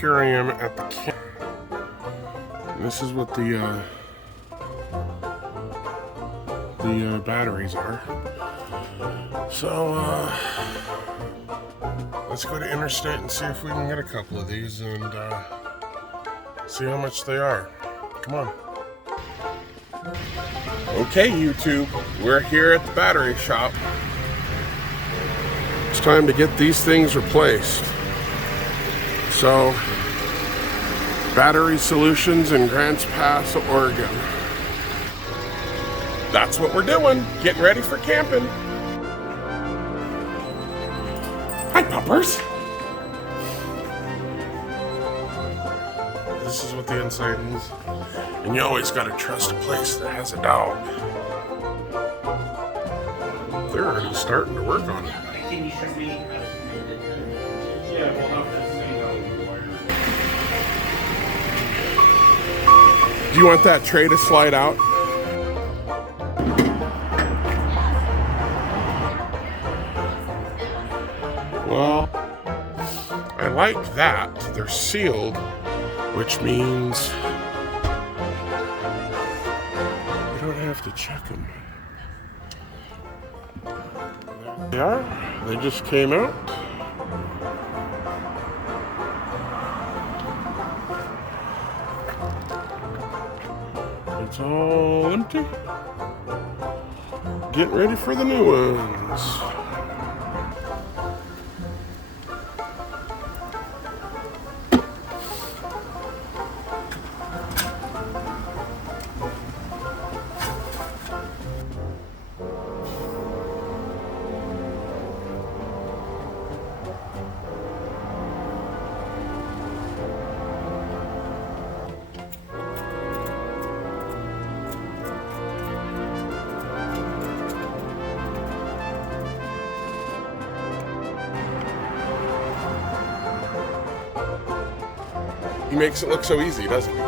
here I am at the camp. And this is what the batteries are. So let's go to Interstate and see if we can get a couple of these and see how much they are. Come on. Okay, YouTube, we're here at the battery shop. It's time to get these things replaced. So, Battery Solutions in Grants Pass, Oregon. That's what we're doing, getting ready for camping. Hi, puppers. This is what the inside is. And you always gotta trust a place that has a dog. They're already starting to work on it. Can you show me? Yeah, we'll have to see how it Do you want that tray to slide out? Well, I like that. They're sealed, which means you don't have to check them. There they are. They just came out. It's all empty. Getting ready for the new ones. He makes it look so easy, doesn't he?